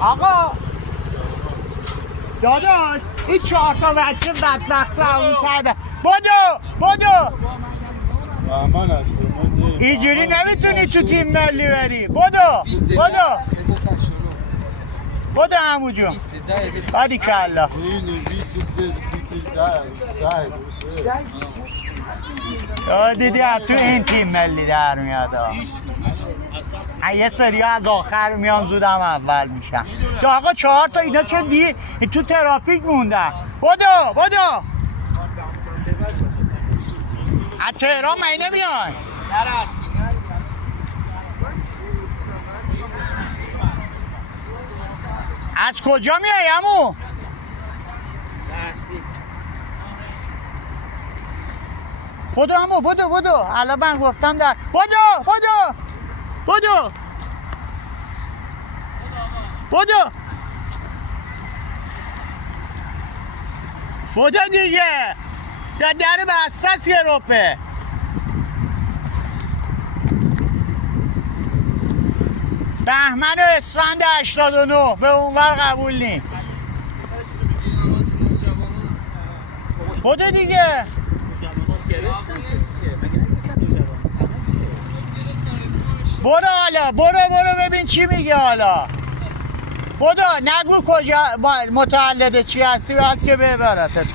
آقا داداش این 4 تا بچه بدبخت رو کرده. بدو امان است. اینجوری نمیتونی تو تیم ملی بری. بدو عمو جون. باری کلا دیدی از تو این تیم ملی در میاد. یه سری از آخر میان زودم اول میشن. تو آقا 4 تا اینا چه تو ترافیک موندن. بدو از تهران من نمیان. از کجا میای عمو؟ بدو عمو بدو الان من گفتم در بدو دیگه در بسته است یه روپه. بهمن و اسفند 89 به اونور قبول نی. بدو دیگه. برو ببین چی میگه حالا. بدو نگو کجا متولد چی هستی باید که ببرتت.